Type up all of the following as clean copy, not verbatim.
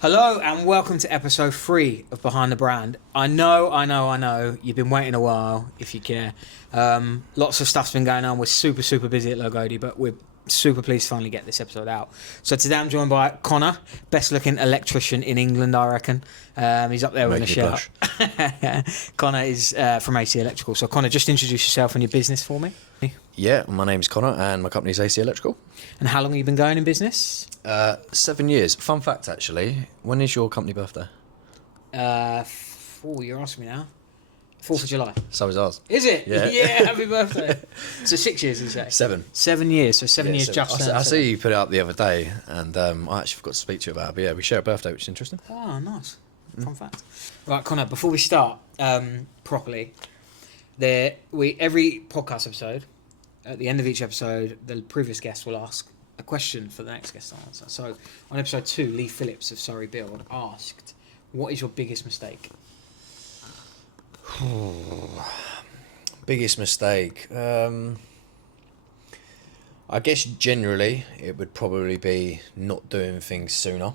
Hello and welcome to episode 3 of Behind the Brand. I know, you've been waiting a while, if you care. Lots of stuff's been going on. We're super busy at Logodi, but we're super pleased to finally get this episode out. So today I'm joined by Connor, best looking electrician in England, I reckon. He's up there with a shout. Connor is from AC Electrical. So Connor, just introduce yourself and your business for me. Yeah, my name's Connor and my company's AC Electrical. And how long have you been going in business? 7 years. Fun fact, actually, when is your company birthday? You're asking me now. 4th of July. So is ours. Is it? Yeah. Happy birthday. So 6 years, you say? 7. 7 years, so 7 years seven. just I see you put it up the other day, and I actually forgot to speak to you about it, but yeah, we share a birthday, which is interesting. Oh, nice. Fun fact. Right, Connor, before we start properly, every podcast episode, at the end of each episode, the previous guest will ask a question for the next guest to answer. So on episode 2, Lee Phillips of Surrey Build asked, what is your biggest mistake? Biggest mistake? I guess generally it would probably be not doing things sooner.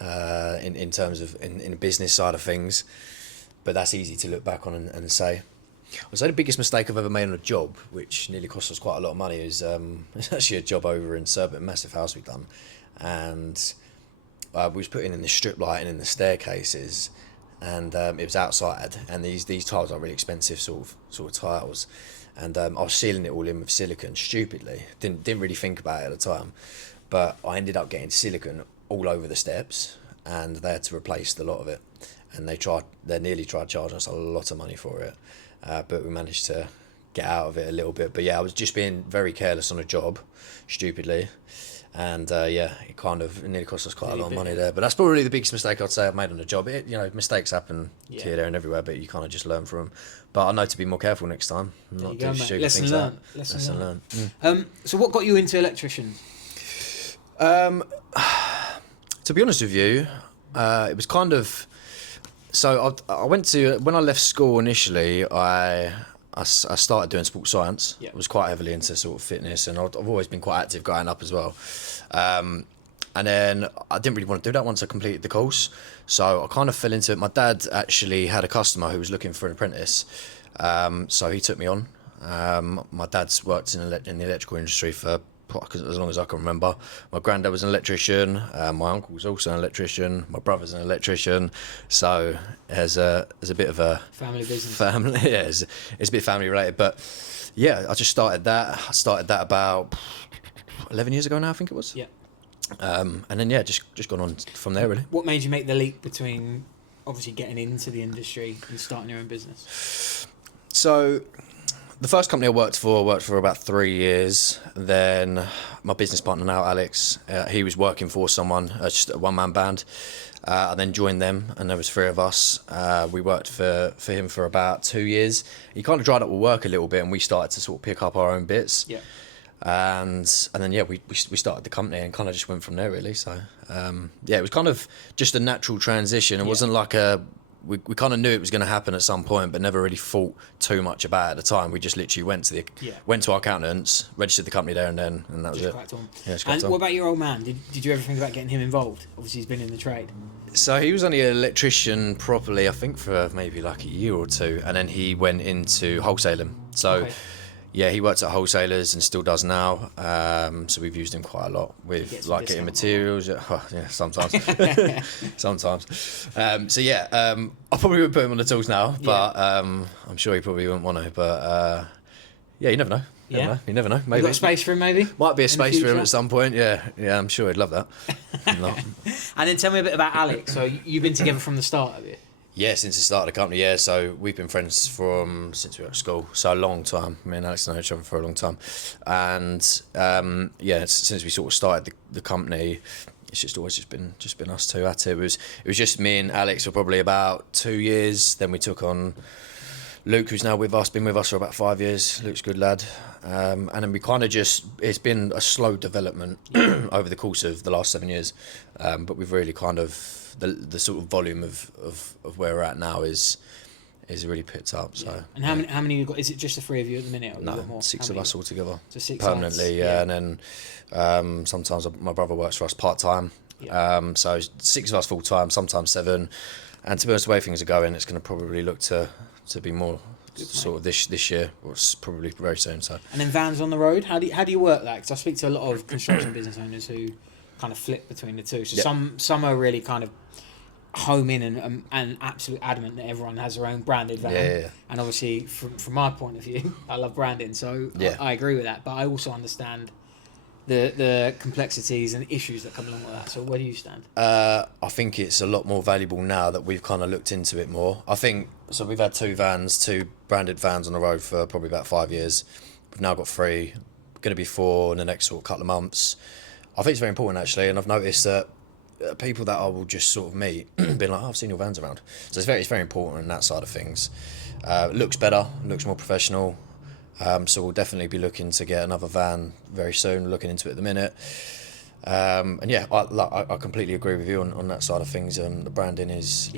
In terms of in the business side of things, but that's easy to look back on and say. I would say the biggest mistake I've ever made on a job, which nearly cost us quite a lot of money, is it's actually a job over in Surbiton, massive house we've done, and we was putting in the strip lighting in the staircases, and it was outside, and these tiles are really expensive sort of tiles, and I was sealing it all in with silicone stupidly. Didn't really think about it at the time, but I ended up getting silicone all over the steps, and they had to replace a lot of it, and they nearly tried charging us a lot of money for it, but we managed to get out of it a little bit. But yeah, I was just being very careless on a job, stupidly, and it nearly cost us quite a lot of money there. But that's probably the biggest mistake I'd say I've made on a job. Mistakes happen here, there and everywhere, but you kind of just learn from them. But I know to be more careful next time, not do stupid things. Lesson learned. So what got you into electrician? To be honest with you, it was kind of... So I went to... When I left school initially, I started doing sports science. Yeah. I was quite heavily into sort of fitness, and I've always been quite active growing up as well. And then I didn't really want to do that once I completed the course. So I kind of fell into it. My dad actually had a customer who was looking for an apprentice. So he took me on. My dad's worked in the electrical industry for... as long as I can remember. My granddad was an electrician, my uncle was also an electrician, my brother's an electrician, so there's a bit of a family business. It's a bit family related, but yeah, I just started that. I started that about 11 years ago now, I think it was. Yeah. And then just gone on from there really. What made you make the leap between obviously getting into the industry and starting your own business? So the first company I worked for about 3 years. Then my business partner now, Alex, he was working for someone, just a one-man band. I then joined them, and there was 3 of us. We worked for him for about 2 years. He kind of dried up with work a little bit, and we started to sort of pick up our own bits. Yeah. And then we started the company and kind of just went from there really. So it was kind of just a natural transition. It wasn't like we kind of knew it was going to happen at some point, but never really thought too much about it at the time. We just literally went to our accountants, registered the company there and then, and that was it. And what about your old man? Did you ever think about getting him involved? Obviously, he's been in the trade. So he was only an electrician properly, I think, for maybe like a year or two, and then he went into wholesaling. So. Okay. Yeah, he works at wholesalers and still does now. So we've used him quite a lot with like getting materials. Sometimes. Sometimes. I probably would put him on the tools now, but I'm sure he probably wouldn't want to. But you never know. You never know. Maybe you got space for him, maybe? Might be a space for him at some point. Yeah, I'm sure he'd love that. And then tell me a bit about Alex. So you've been together from the start, have you? Yeah, since the start of the company, so we've been friends since we were at school, so a long time. Me and Alex know each other for a long time. And since we sort of started the company, it's just always just been us two at it. It was just me and Alex for probably about 2 years. Then we took on Luke, who's now with us, been with us for about 5 years. Luke's a good lad. And then we kind of it's been a slow development over the course of the last 7 years. But we've really kind of, the sort of volume of where we're at now is really picked up. So. Yeah. And how many you got? Is it just the 3 of you at the minute? Or no, you got more? 6 of us all together. So 6 permanently, lads, and then sometimes my brother works for us part time. Yeah. So 6 of us full time, sometimes 7. And to be honest, the way things are going, it's going to probably look to be more sort of this year, or probably very soon. So. And then vans on the road. How do you work that? Because I speak to a lot of construction business owners who kind of flip between the two. So some are really kind of home in and absolute adamant that everyone has their own branded van. Yeah. And obviously, from my point of view, I love branding, so I agree with that. But I also understand the complexities and issues that come along with that. So where do you stand? I think it's a lot more valuable now that we've kind of looked into it more. I think so. We've had 2 branded vans on the road for probably about 5 years. We've now got 3. Going to be 4 in the next sort of couple of months. I think it's very important actually, and I've noticed that people that I will just sort of meet, being like, "Oh, I've seen your vans around." So it's very important in that side of things. It looks better, looks more professional. So we'll definitely be looking to get another van very soon. Looking into it at the minute. And yeah, I completely agree with you on that side of things. The branding is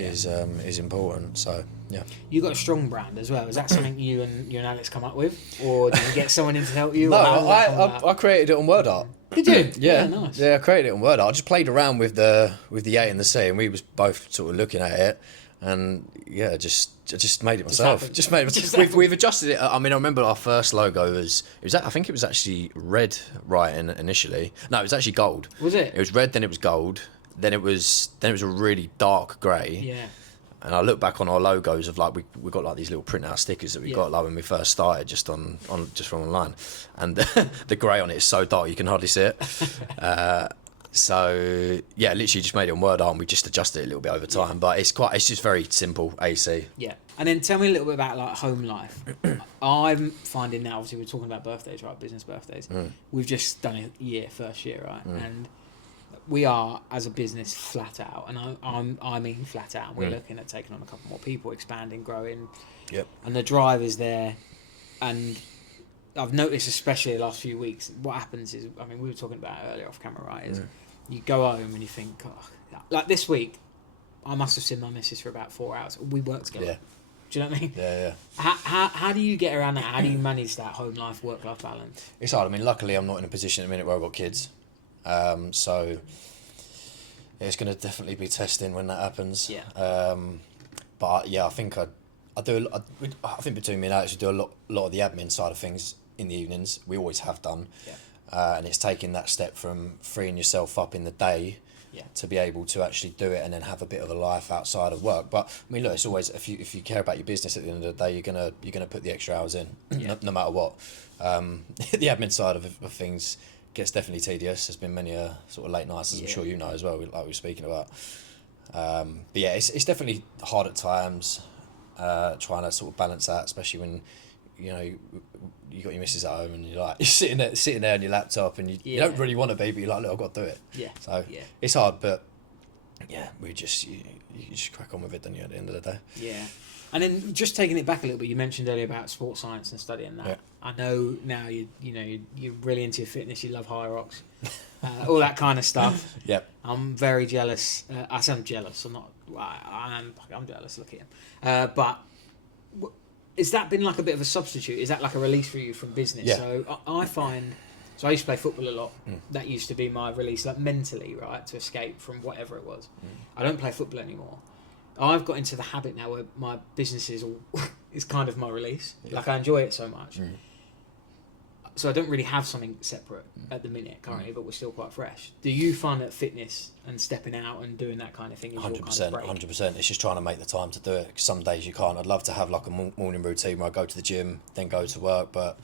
important. So yeah. You got a strong brand as well. Is that something you and Alex come up with, or did you get someone in to help you? No, I created it on Word Art. Did you? Yeah, nice. Yeah, I created it on Word Art. I just played around with the A and the C, and we was both sort of looking at it, and yeah, I just made it myself. Just made it. We've adjusted it. I mean, I remember our first logo I think it was actually red initially. No, it was actually gold. Was it? It was red, then it was gold, then it was a really dark grey. Yeah. And I look back on our logos of like we got like these little print out stickers that we got like when we first started just from online, and the grey on it is so dark you can hardly see it. So yeah, literally just made it on Word Art and we just adjusted it a little bit over time. But it's just very simple AC. Yeah. And then tell me a little bit about like home life. I'm finding now, obviously we're talking about birthdays, right? Business birthdays. We've just done a first year, right? And we are, as a business, flat out, and I mean flat out. We're looking at taking on a couple more people, expanding, growing. Yep. And the drive is there, and I've noticed, especially the last few weeks, what happens is, I mean, we were talking about it earlier off camera, right? Is you go home and you think, like this week, I must have seen my missus for about 4 hours. We work together. Yeah. Do you know what I mean? Yeah. How do you get around that? How do you manage that home life, work life balance? It's hard. I mean, luckily I'm not in a position at the minute where I've got kids. So it's going to definitely be testing when that happens. Yeah. But yeah, I think I think between me and Alex, we do a lot of the admin side of things in the evenings. We always have done. Yeah. And it's taking that step from freeing yourself up in the day to be able to actually do it and then have a bit of a life outside of work. But I mean, look, it's always if you care about your business at the end of the day, you're gonna put the extra hours in, no matter what. The admin side of things gets definitely tedious. There's been many sort of late nights, as I'm sure you know as well, like we were speaking about. But yeah, it's definitely hard at times, trying to sort of balance that, especially when you got your missus at home and you're sitting there on your laptop and you don't really want to be, but you're like, look, I've got to do it. Yeah. So it's hard, but yeah, you just crack on with it, don't you, at the end of the day. Yeah. And then just taking it back a little bit, you mentioned earlier about sports science and studying that. Yeah. I know now you're really into your fitness. You love high rocks, all that kind of stuff. Yep. I'm very jealous. I say I'm jealous. I'm not. I'm jealous. Look at him. But has that been like a bit of a substitute? Is that like a release for you from business? Yeah. So I find. So I used to play football a lot. That used to be my release, like mentally, right, to escape from whatever it was. I don't play football anymore. I've got into the habit now where my business is kind of my release. Yeah. Like I enjoy it so much. So I don't really have something separate at the minute currently, but we're still quite fresh. Do you find that fitness and stepping out and doing that kind of thing is 100%, 100%. It's just trying to make the time to do it. 'Cause some days you can't. I'd love to have like a morning routine where I go to the gym, then go to work, but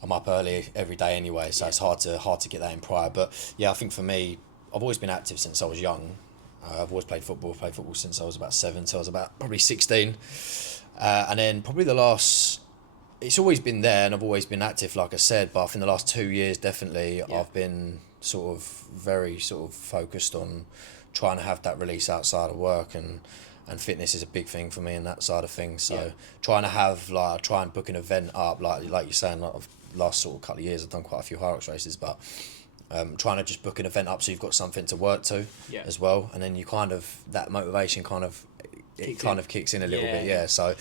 I'm up early every day anyway, so it's hard to get that in prior. But yeah, I think for me, I've always been active since I was young. I've always played football since I was about 7, so I was about probably 16. And then probably it's always been there and I've always been active, like I said, but I think the last 2 years, definitely, I've been sort of very sort of focused on trying to have that release outside of work, and fitness is a big thing for me in that side of things. So trying and book an event up, like you're saying, like last sort of couple of years, I've done quite a few Hyrox races, but trying to just book an event up so you've got something to work to as well, and then you kind of, that motivation kicks in a little bit. So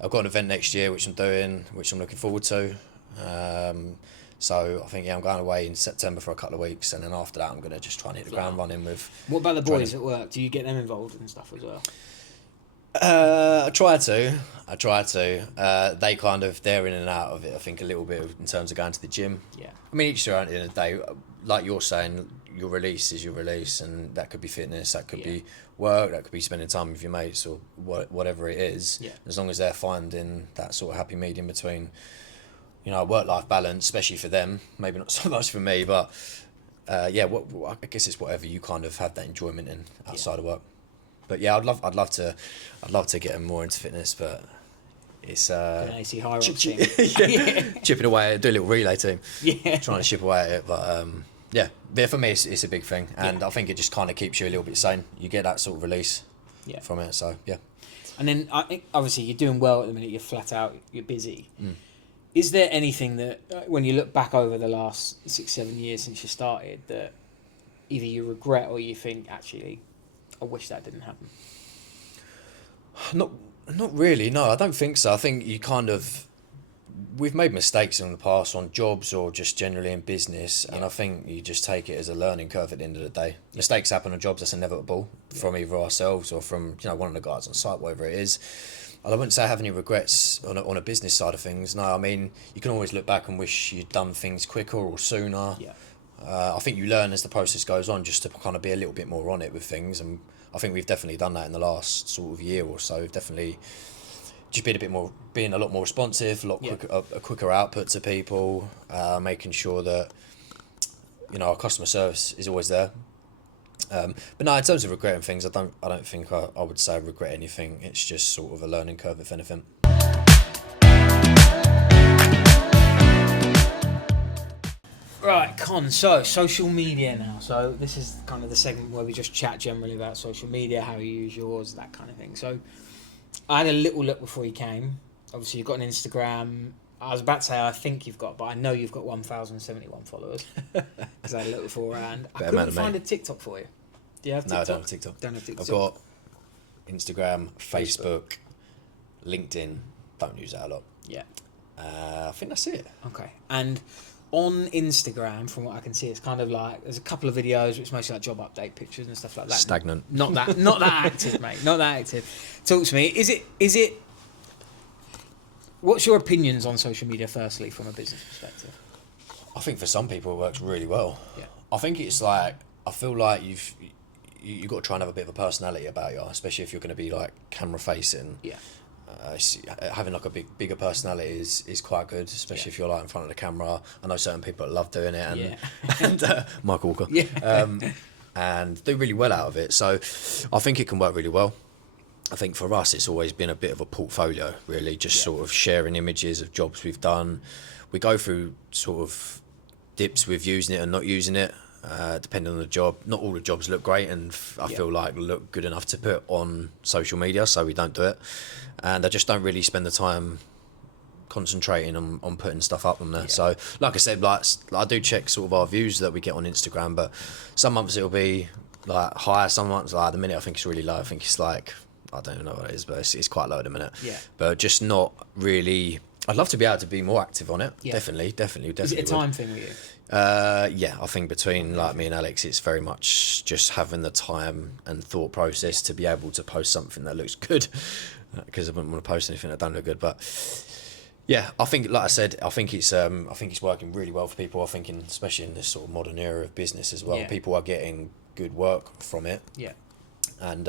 I've got an event next year which I'm doing, which I'm looking forward to. So I think I'm going away in September for a couple of weeks, and then after that I'm going to just try and hit the ground running with. What about the boys at work? Do you get them involved in stuff as well? I try to. They they're in and out of it. I think a little bit in terms of going to the gym. Yeah. I mean, each at the end of the day, like you're saying, your release is your release, and that could be fitness, that could be work, that could be spending time with your mates, or whatever it is. Yeah. As long as they're finding that sort of happy medium between, work-life balance, especially for them. Maybe not so much for me, but I guess it's whatever you kind of have that enjoyment in outside of work. But yeah, I'd love to get them more into fitness, but it's An AC high rocks team. chipping away, do a little relay team, Yeah. trying to chip away at it. But yeah, for me it's a big thing, and I think it just kind of keeps you a little bit sane. You get that sort of release from it, so yeah. And then I think obviously you're doing well at the minute. You're flat out. You're busy. Is there anything that when you look back over the last 6-7 years since you started that either you regret or you think actually I wish that didn't happen? Not really. No, I don't think so. I think we've made mistakes in the past on jobs or just generally in business, and I think you just take it as a learning curve at the end of the day. Mistakes happen on jobs, that's inevitable from either ourselves or from one of the guys on site, whatever it is. And I wouldn't say I have any regrets on a business side of things. No, I mean, you can always look back and wish you'd done things quicker or sooner. Yeah. I think you learn as the process goes on just to kind of be a little bit more on it with things, and I think we've definitely done that in the last sort of year or so. We've definitely just being a lot more responsive, a quicker output to people, making sure that our customer service is always there. But no, in terms of regretting things, I don't think I would say I regret anything. It's just sort of a learning curve, if anything. Right, Con, so social media now. So this is kind of the segment where we just chat generally about social media, how you use yours, that kind of thing. So I had a little look before you came. Obviously, you've got an Instagram. I was about to say I think you've got, but I know you've got 1,071 followers. Because I had a look beforehand. I couldn't find a TikTok for you. Do you have TikTok? No, I don't have TikTok. Don't have TikTok. I've got Instagram, Facebook, LinkedIn. Don't use that a lot. Yeah. I think that's it. Okay. And on Instagram, from what I can see, it's kind of like there's a couple of videos which mostly like job update pictures and stuff like that. Stagnant. Not that active, mate. Not that active. Talk to me. Is it? What's your opinions on social media? Firstly, from a business perspective. I think for some people it works really well. Yeah. I think it's like I feel like you've got to try and have a bit of a personality about you, especially if you're going to be like camera facing. Yeah. Having like a bigger personality is quite good, especially if you're like in front of the camera. I know certain people that love doing it, and Michael Walker, and do really well out of it. So I think it can work really well. I think for us, it's always been a bit of a portfolio, really, just sort of sharing images of jobs we've done. We go through sort of dips with using it and not using it, depending on the job. Not all the jobs look great, and I feel like look good enough to put on social media, so we don't do it. And I just don't really spend the time concentrating on putting stuff up on there. So, like I said, like I do check sort of our views that we get on Instagram, but some months it'll be like higher, some months like at the minute I think it's really low. I think it's like, I don't even know what it is, but it's quite low at the minute. Yeah. But just not really. I'd love to be able to be more active on it. Yeah. Definitely. Is it a time thing with you? Yeah, I think between like me and Alex, it's very much just having the time and thought process to be able to post something that looks good, because I wouldn't want to post anything that don't look good. But yeah, I think, like I said, I think it's working really well for people. I think, especially in this sort of modern era of business as well, people are getting good work from it. Yeah. And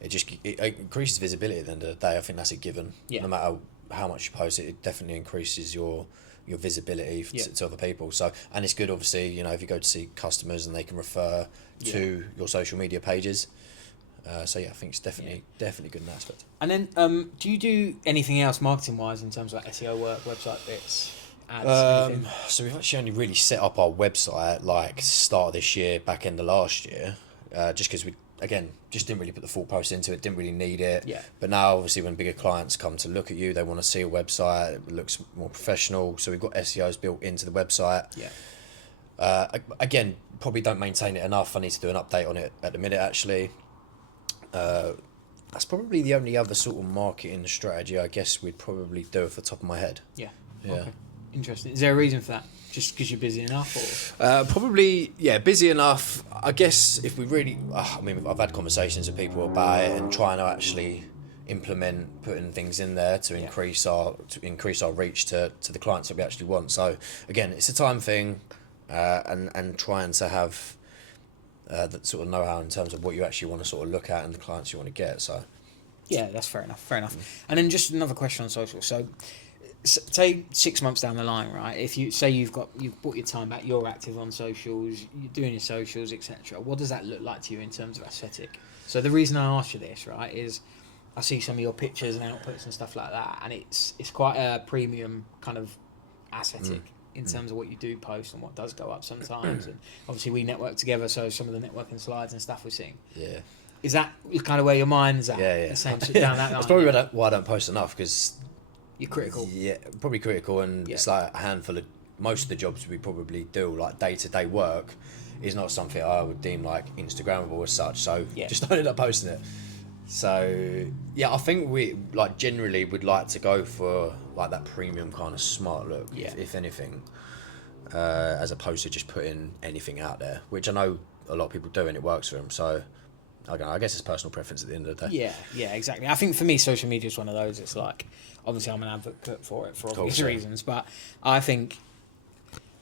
it increases visibility at the end of the day. I think that's a given. Yeah. No matter how much you post it definitely increases your visibility to other people. So, and it's good, obviously, if you go to see customers and they can refer to your social media pages. So yeah, I think it's definitely good in that aspect. And then, do you do anything else marketing wise in terms of like SEO work, website bits, ads? So we've actually only really set up our website like start of this year, back end of last year, just because we just didn't really put the full post into it, didn't really need it. Yeah. But now, obviously, when bigger clients come to look at you, they want to see a website. It looks more professional. So we've got SEOs built into the website. Yeah. Again, probably don't maintain it enough. I need to do an update on it at the minute, actually. That's probably the only other sort of marketing strategy I guess we'd probably do off the top of my head. Yeah. Okay. Interesting. Is there a reason for that? Just because you're busy enough, or? Probably, yeah, busy enough. I guess if we really, I mean, I've had conversations with people about it and trying to actually implement putting things in there to increase our reach to the clients that we actually want. So again, it's a time thing, and trying to have that sort of know-how in terms of what you actually want to sort of look at and the clients you want to get. So yeah, that's fair enough. And then just another question on social. So say 6 months down the line, right? If you say you've bought your time back, you're active on socials, you're doing your socials, etc. What does that look like to you in terms of aesthetic? So the reason I asked you this, right, is I see some of your pictures and outputs and stuff like that, and it's quite a premium kind of aesthetic in terms of what you do post and what does go up sometimes. And obviously we network together, so some of the networking slides and stuff we're seeing. Yeah. Is that kind of where your mind's at? Yeah. The same down that line? That's probably why I don't post enough, because you're critical. Yeah, probably critical, and it's like a handful of most of the jobs we probably do, like day-to-day work, is not something I would deem like Instagrammable as such. So just don't end up posting it. So yeah, I think we like generally would like to go for like that premium kind of smart look, if anything, as opposed to just putting anything out there, which I know a lot of people do and it works for them. So I guess it's personal preference at the end of the day. Yeah, exactly. I think for me, social media is one of those. It's like, obviously, I'm an advocate for it for obvious reasons, but I think,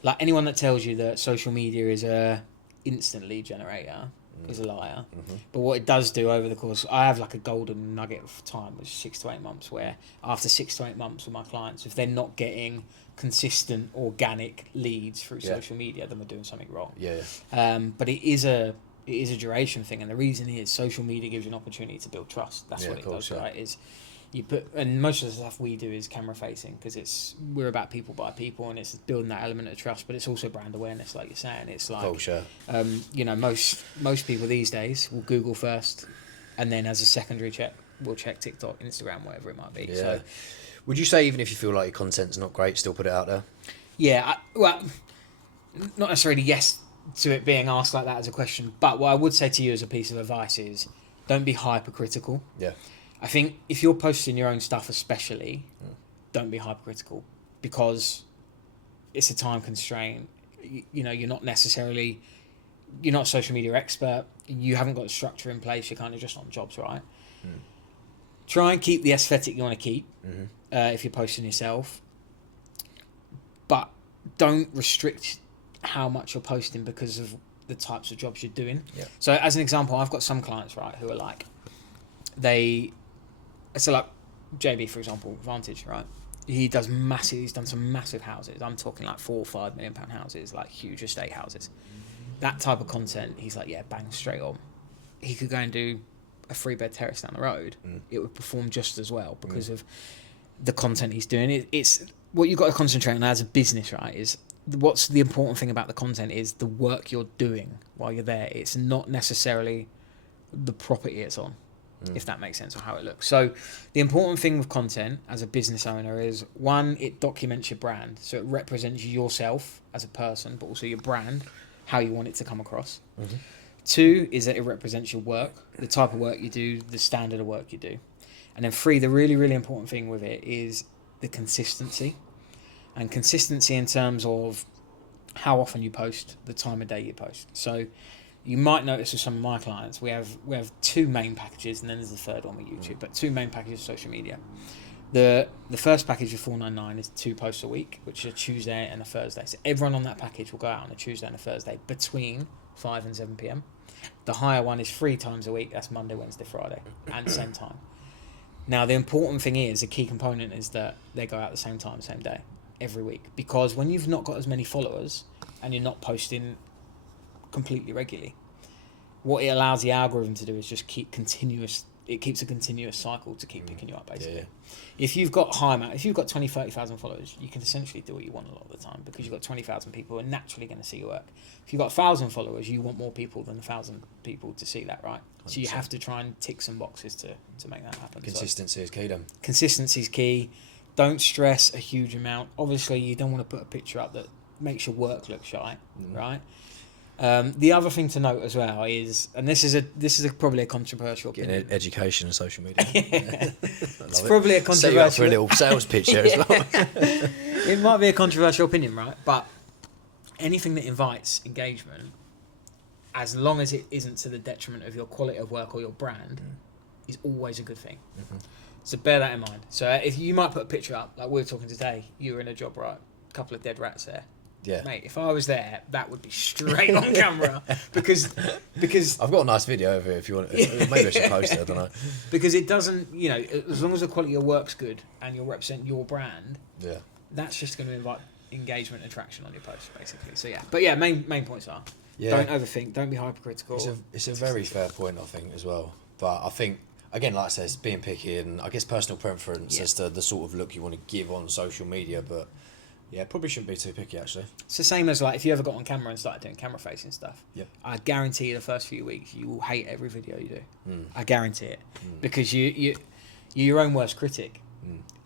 like, anyone that tells you that social media is a instant lead generator is a liar. But what it does do over the course, I have like a golden nugget of time, which is 6 to 8 months, where after 6 to 8 months with my clients, if they're not getting consistent organic leads through social media, then we're doing something wrong. But it is a duration thing, and the reason is social media gives you an opportunity to build trust. That's what it does, right? Is you put, and most of the stuff we do is camera facing, because we're about people by people, and it's building that element of trust, but it's also brand awareness, like you're saying. It's like you know, most people these days will Google first, and then as a secondary check we'll check TikTok, Instagram, whatever it might be. So would you say even if you feel like your content's not great, still put it out there? Well, not necessarily yes to it being asked like that as a question, but what I would say to you as a piece of advice is don't be hypercritical. I think if you're posting your own stuff especially, don't be hypercritical, because it's a time constraint. You know, you're not a social media expert, you haven't got a structure in place, you're kind of just on jobs, right? Try and keep the aesthetic you want to keep if you're posting yourself, but don't restrict how much you're posting because of the types of jobs you're doing. So as an example, I've got some clients, right, who are like, so like JB, for example, Vantage, right? He's done some massive houses. I'm talking like £4 or £5 million houses, like huge estate houses. That type of content, he's like, bang, straight on. He could go and do a 3-bed terrace down the road. It would perform just as well because of the content he's doing. It's what you've got to concentrate on as a business, right? Is what's the important thing about the content is the work you're doing while you're there. It's not necessarily the property it's on, if that makes sense, or how it looks. So the important thing with content as a business owner is, one, it documents your brand. So it represents yourself as a person, but also your brand, how you want it to come across. 2 is that it represents your work, the type of work you do, the standard of work you do. And then 3, the really, really important thing with it is the consistency. And consistency in terms of how often you post, the time of day you post. So you might notice with some of my clients, we have 2 main packages, and then there's the third one with YouTube, but 2 main packages of social media. The first package of $4.99 is 2 posts a week, which is a Tuesday and a Thursday. So everyone on that package will go out on a Tuesday and a Thursday between 5 and 7 p.m. The higher one is 3 times a week. That's Monday, Wednesday, Friday, and same time. Now, the important thing is, a key component is that they go out at the same time, same day, every week. Because when you've not got as many followers and you're not posting completely regularly, what it allows the algorithm to do is just keep continuous. It keeps a continuous cycle to keep picking you up, basically. If you've got if you've got 20, 30,000 followers, you can essentially do what you want a lot of the time, because you've got 20,000 people who are naturally going to see your work. If you've got 1,000 followers, you want more people than 1,000 people to see that, right? 100%. So you have to try and tick some boxes to make that happen. Consistency is key then. Consistency is key. Don't stress a huge amount. Obviously, you don't want to put a picture up that makes your work look shy, right? The other thing to note as well is, and this is probably a controversial opinion. Getting education on social media. It's probably a controversial. Set you up for a little sales pitch there as well. It might be a controversial opinion, right? But anything that invites engagement, as long as it isn't to the detriment of your quality of work or your brand, is always a good thing. Mm-hmm. So bear that in mind. So if you might put a picture up, like we were talking today, you were in a job, right? A couple of dead rats there. Yeah. Mate, if I was there, that would be straight on camera because I've got a nice video of it if you want. Maybe I should post it. I don't know. Because it doesn't, as long as the quality of your work's good and you'll represent your brand, Yeah. that's just going to invite engagement and traction on your post, basically. So yeah, but yeah, main points are don't overthink, don't be hypercritical. It's a very fair point, I think, as well. But I think, again, like I said, it's being picky and I guess personal preference as to the sort of look you want to give on social media. But yeah, probably shouldn't be too picky, actually. It's the same as like if you ever got on camera and started doing camera facing stuff. Yep. I guarantee you the first few weeks you will hate every video you do. I guarantee it because you're your own worst critic.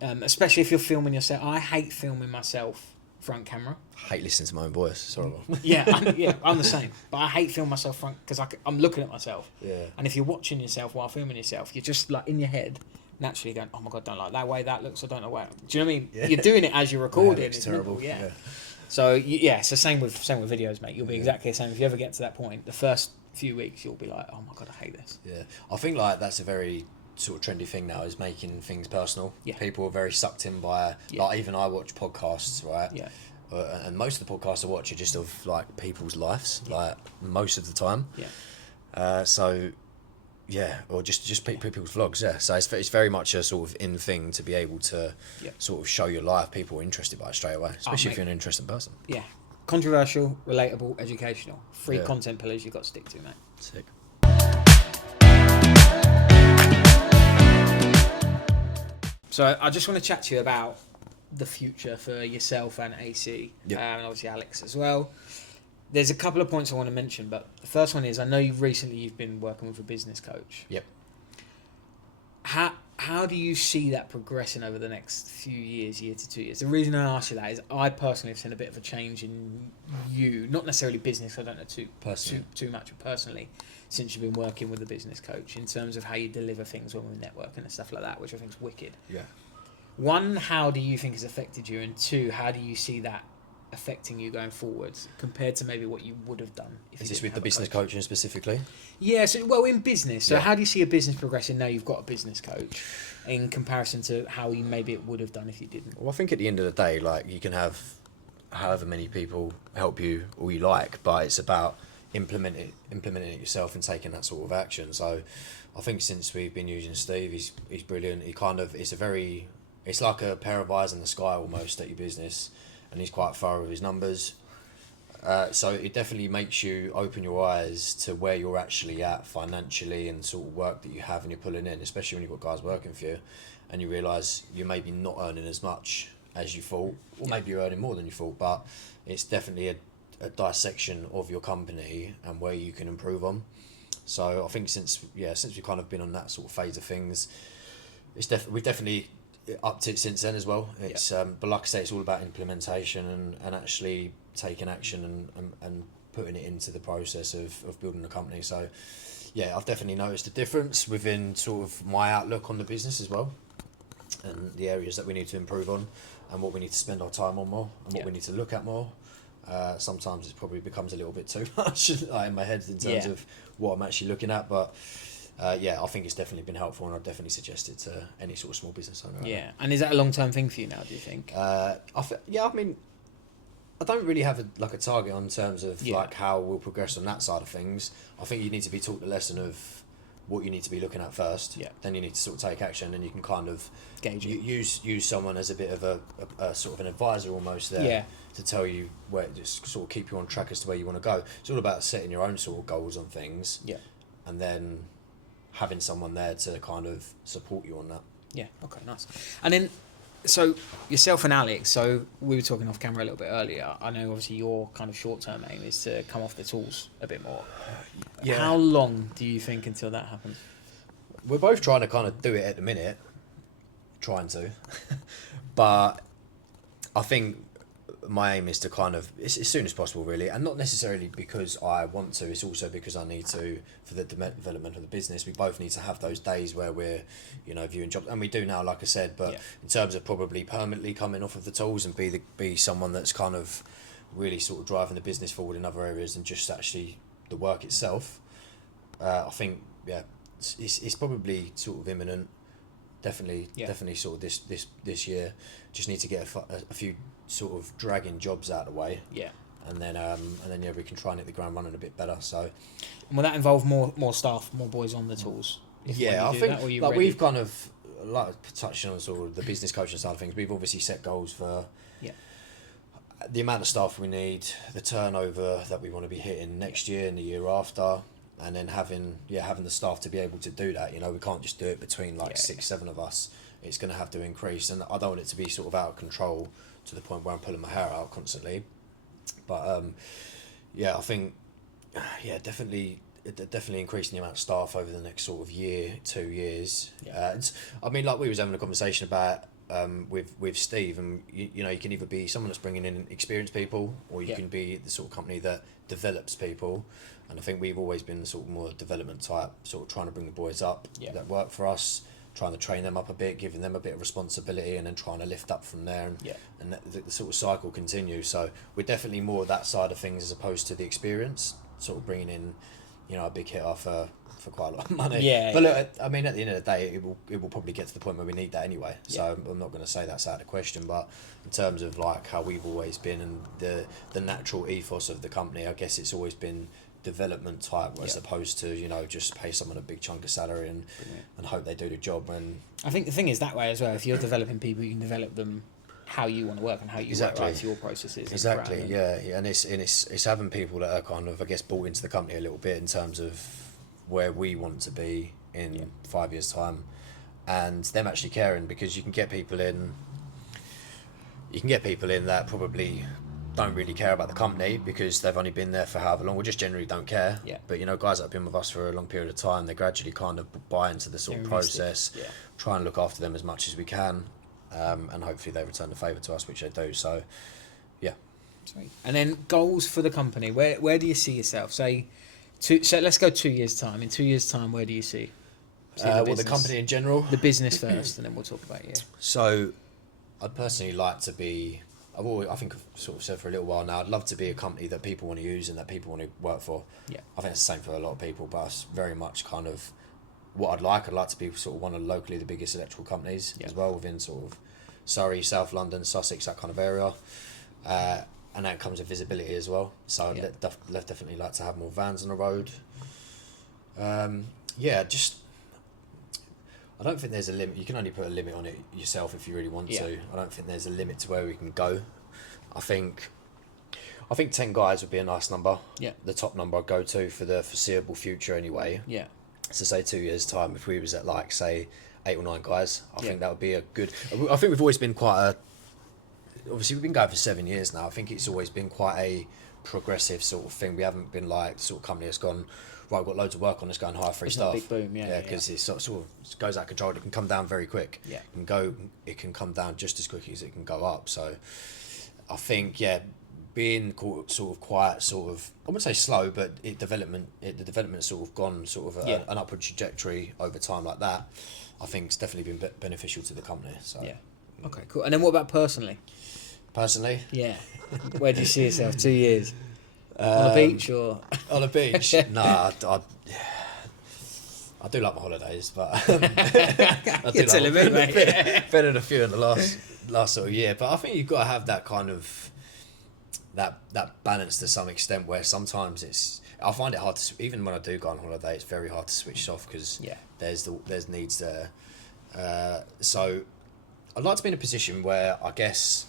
Especially if you're filming yourself. I hate filming myself front camera. I hate listening to my own voice. It's horrible. I'm the same. But I hate filming myself front because I'm looking at myself. Yeah. And if you're watching yourself while filming yourself, you're just like in your head naturally going, oh my god, don't like that way that looks. I don't know why. Do you know what I mean? Yeah. You're doing it as you're recording. It's terrible. Mental, yeah. So it's the same with videos, mate. You'll be exactly the same. If you ever get to that point, the first few weeks you'll be like, oh my god, I hate this. Yeah. I think like that's a very sort of trendy thing now, is making things personal. Yeah. People are very sucked in by like even I watch podcasts, right? Yeah. And most of the podcasts I watch are just of like people's lives, like most of the time. Yeah. Or just people's vlogs. Yeah. So it's very much a sort of in thing to be able to sort of show your life. People are interested by it straight away, especially if you're an interesting person. Yeah. Controversial, relatable, educational. 3 Yeah. content pillars you've got to stick to, mate. Sick. So I just want to chat to you about the future for yourself and AC, and obviously Alex as well. There's a couple of points I want to mention, but the first one is I know you've been working with a business coach. Yep. How do you see that progressing over the next few years, year to 2 years? The reason I ask you that is I personally have seen a bit of a change in you, not necessarily business. I don't know too much personally, since you've been working with a business coach in terms of how you deliver things when we're networking and stuff like that, which I think is wicked. Yeah. One, how do you think it's affected you? And 2, how do you see that affecting you going forwards compared to maybe what you would have done? Is this with the business coaching specifically? Yeah, so in business. So how do you see a business progressing now you've got a business coach in comparison to how you maybe it would have done if you didn't? Well, I think at the end of the day, like you can have however many people help you all you like, but it's about implementing it yourself and taking that sort of action. So I think since we've been using Steve, he's brilliant. It's like a pair of eyes in the sky almost at your business, and he's quite thorough with his numbers. So it definitely makes you open your eyes to where you're actually at financially and sort of work that you have and you're pulling in, especially when you've got guys working for you and you realise you're maybe not earning as much as you thought, or maybe you're earning more than you thought, but it's definitely a dissection of your company and where you can improve on. So I think since we've kind of been on that sort of phase of things, we've definitely upped it since then as well. It's but like I say, it's all about implementation and actually taking action and putting it into the process of building a company. So yeah, I've definitely noticed a difference within sort of my outlook on the business as well, and the areas that we need to improve on and what we need to spend our time on more and what we need to look at more. Sometimes it probably becomes a little bit too much in my head in terms of what I'm actually looking at, but I think it's definitely been helpful, and I'd definitely suggest it to any sort of small business owner. Yeah, and is that a long-term thing for you now, do you think? I mean, I don't really have a target on terms of like how we'll progress on that side of things. I think you need to be taught the lesson of what you need to be looking at first. Yeah. Then you need to sort of take action, and you can kind of gauge it. Use someone as a bit of a sort of an advisor almost there. Yeah. To tell you where, just sort of keep you on track as to where you want to go. It's all about setting your own sort of goals on things. Yeah. And then having someone there to kind of support you on that. Yeah. Okay. Nice. And then, so yourself and Alex. So we were talking off camera a little bit earlier. I know obviously your kind of short-term aim is to come off the tools a bit more. Yeah. How long do you think until that happens? We're both trying to kind of do it at the minute, but I think my aim is to kind of as soon as possible, really, and not necessarily because I want to. It's also because I need to for the development of the business. We both need to have those days where we're, viewing jobs, and we do now, like I said. But in terms of probably permanently coming off of the tools and be someone that's kind of really sort of driving the business forward in other areas than just actually the work itself. I think it's probably sort of imminent. Definitely sort of this year. Just need to get a few sort of dragging jobs out of the way. Yeah. And then we can try and hit the ground running a bit better. So. And will that involve more staff, more boys on the tools? I think we've kind of touching on sort of the business coaching side of things. We've obviously set goals for. Yeah. The amount of staff we need, the turnover that we want to be hitting next year and the year after. And then having the staff to be able to do that, we can't just do it between 6-7 of us. It's going to have to increase, and I don't want it to be sort of out of control to the point where I'm pulling my hair out constantly. But I think definitely increasing the amount of staff over the next sort of year, 2 years. We was having a conversation about with Steve, and you can either be someone that's bringing in experienced people, or you can be the sort of company that develops people. And I think we've always been the sort of more development type, sort of trying to bring the boys up that work for us, trying to train them up a bit, giving them a bit of responsibility, and then trying to lift up from there. And the sort of cycle continues. So we're definitely more that side of things as opposed to the experience, sort of bringing in, a big hitter for quite a lot of money. But look, at the end of the day, it will probably get to the point where we need that anyway. So I'm not going to say that's out of the question. But in terms of how we've always been and the natural ethos of the company, I guess it's always been development type as opposed to just pay someone a big chunk of salary and hope they do the job. And I think the thing is that way as well. If you're developing people, you can develop them how you want to work and how you work right to your processes. Exactly, and it's having people that are kind of, I guess, bought into the company a little bit in terms of where we want to be in 5 years' time, and them actually caring, because you can get people in that probably don't really care about the company because they've only been there for however long, or just generally don't care. But guys that have been with us for a long period of time, they gradually kind of buy into the sort of process, try and look after them as much as we can, and hopefully they return the favour to us, which they do. So Sweet. And then goals for the company, where do you see yourself? So let's go 2 years time. In 2 years time, where do you see the company in general? The business first, and then we'll talk about you. So I'd personally like to be, I think I've sort of said for a little while now, I'd love to be a company that people want to use and that people want to work for. I think it's the same for a lot of people, but it's very much kind of what I'd like. I'd like to be sort of one of locally the biggest electrical companies as well, within sort of Surrey, South London, Sussex, that kind of area. And that comes with visibility as well. So I'd definitely like to have more vans on the road. I don't think there's a limit. You can only put a limit on it yourself if you really want to. I don't think there's a limit to where we can go. I think 10 guys would be a nice number. The top number I'd go to for the foreseeable future anyway. So say 2 years' time, if we was at say 8 or 9 guys, I think that would be a good. I think we've always been obviously we've been going for 7 years now. I think it's always been quite a progressive sort of thing. We haven't been like the sort of company that's gone, right, we've got loads of work on, let's go and hire 3 staff. Big boom, because it sort of goes out of control. It can come down very quick. It can come down just as quick as it can go up. So I think being sort of quiet, sort of, I wouldn't say slow, but the development's sort of gone sort of an upward trajectory over time like that. I think it's definitely been beneficial to the company. So okay, cool. And then what about personally? Personally? Where do you see yourself 2 years? On a beach or? On a beach? Nah, I do like my holidays, but I do telling me, mate. Better than a few in the last sort of year. But I think you've got to have that kind of that balance to some extent, where sometimes I find it hard to, even when I do go on holiday, it's very hard to switch off because there's needs there. So I'd like to be in a position where I guess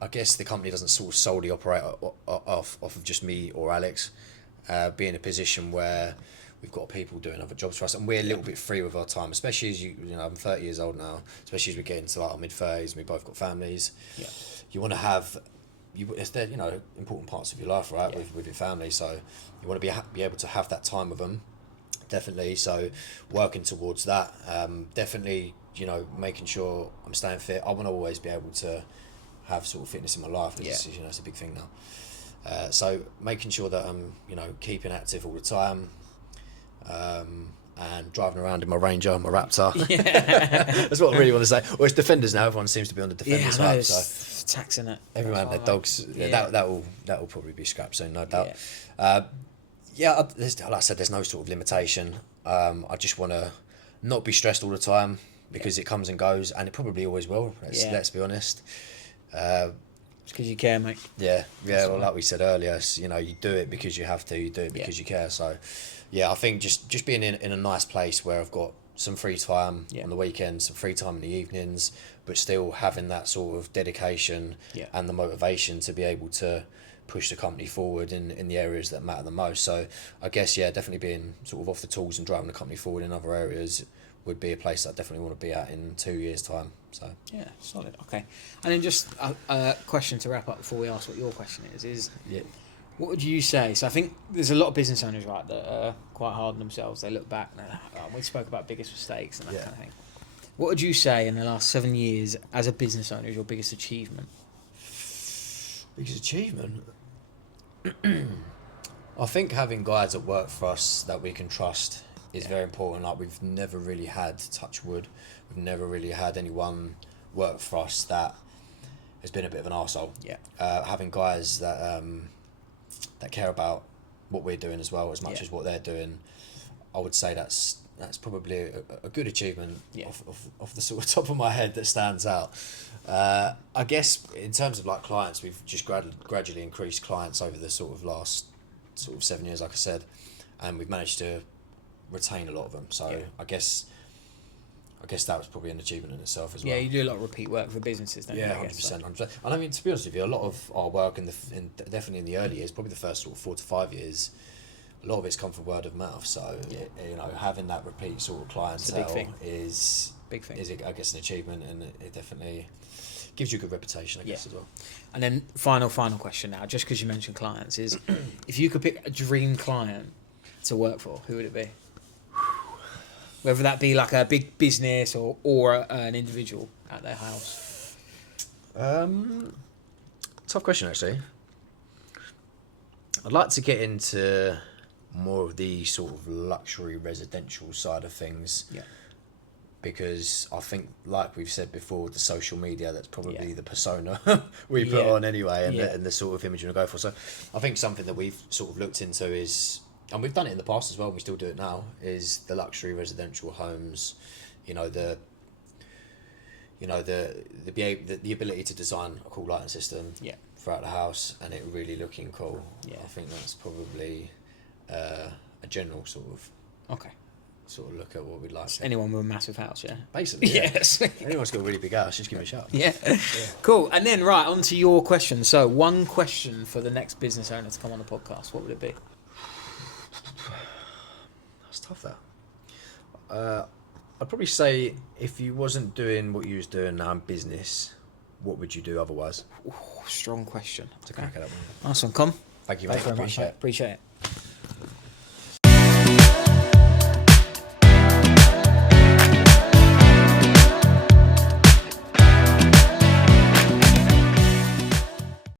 the company doesn't sort of solely operate off of just me or Alex. Be in a position where we've got people doing other jobs for us, and we're a little bit free with our time, especially as I'm 30 years old now, especially as we get into like our mid-30s and we both got families. You want to have, it's there, important parts of your life, right, with your family, so you want to be able to have that time with them, definitely. So working towards that, definitely, making sure I'm staying fit. I want to always be able to have sort of fitness in my life because Yeah. you know it's a big thing now. So making sure that I'm keeping active all the time, and driving around in my Ranger, my Raptor. That's what I really want to say. Or it's Defenders now. Everyone seems to be on the Defenders Yeah, I know, hub, so it's taxing it. everyone have their dogs. Yeah. That will probably be scrapped soon, no doubt. Yeah. Like I said, there's no sort of limitation. I just want to not be stressed all the time because it comes and goes, and it probably always will. Let's be honest. It's because you care, mate. Yeah. Well, like we said earlier, you do it because you have to. You do it because you care. So, yeah, I think just being in a nice place where I've got some free time on the weekends, some free time in the evenings, but still having that sort of dedication and the motivation to be able to push the company forward in the areas that matter the most. So I guess, definitely being sort of off the tools and driving the company forward in other areas would be a place that I definitely want to be at in 2 years' time. So Yeah, solid. Okay. And then just a question to wrap up before we ask what your question is what would you say? So I think there's a lot of business owners, right, that are quite hard on themselves. They look back and we spoke about biggest mistakes and that kind of thing. What would you say in the last 7 years as a business owner is your biggest achievement? Biggest achievement? I think having guys that work for us that we can trust is very important. Like, we've never really had, touch wood, we've never really had anyone work for us that has been a bit of an arsehole. Yeah. Having guys that care about what we're doing as well as much as what they're doing, I would say that's probably a good achievement off the sort of top of my head that stands out. I guess in terms of like clients, we've just gradually increased clients over the sort of last sort of 7 years, like I said, and we've managed to retain a lot of them. So I guess that was probably an achievement in itself as well. Yeah, you do a lot of repeat work for businesses, don't you? Yeah, 100%. And I mean, to be honest with you, a lot of our work definitely in the early years, probably the first sort of 4 to 5 years, a lot of it's come from word of mouth. So having that repeat sort of clientele is I guess an achievement, and it definitely gives you a good reputation, I guess, as well. And then final question now, just because you mentioned clients, is if you could pick a dream client to work for, who would it be? Whether that be like a big business or an individual at their house. Tough question, actually. I'd like to get into more of the sort of luxury residential side of things. Yeah. Because I think, like we've said before, with the social media, that's probably the persona we put on anyway, and the sort of image we go for. So I think something that we've sort of looked into is, and we've done it in the past as well, and we still do it now, is the luxury residential homes. The ability to design a cool lighting system throughout the house and it really looking cool. Yeah. I think that's probably a general sort of look at what we'd like. Anyone with a massive house, yeah? Basically, yeah. Yes. Anyone's got a really big house, just give me a shout. Yeah. Cool. And then, right, on to your question. So, one question for the next business owner to come on the podcast, what would it be? That's tough, that. I'd probably say, if you wasn't doing what you was doing now in business, what would you do otherwise? Ooh, strong question. To crack it up. Nice one, Com. Thank you, mate. Thank you very much. Appreciate it. Appreciate it.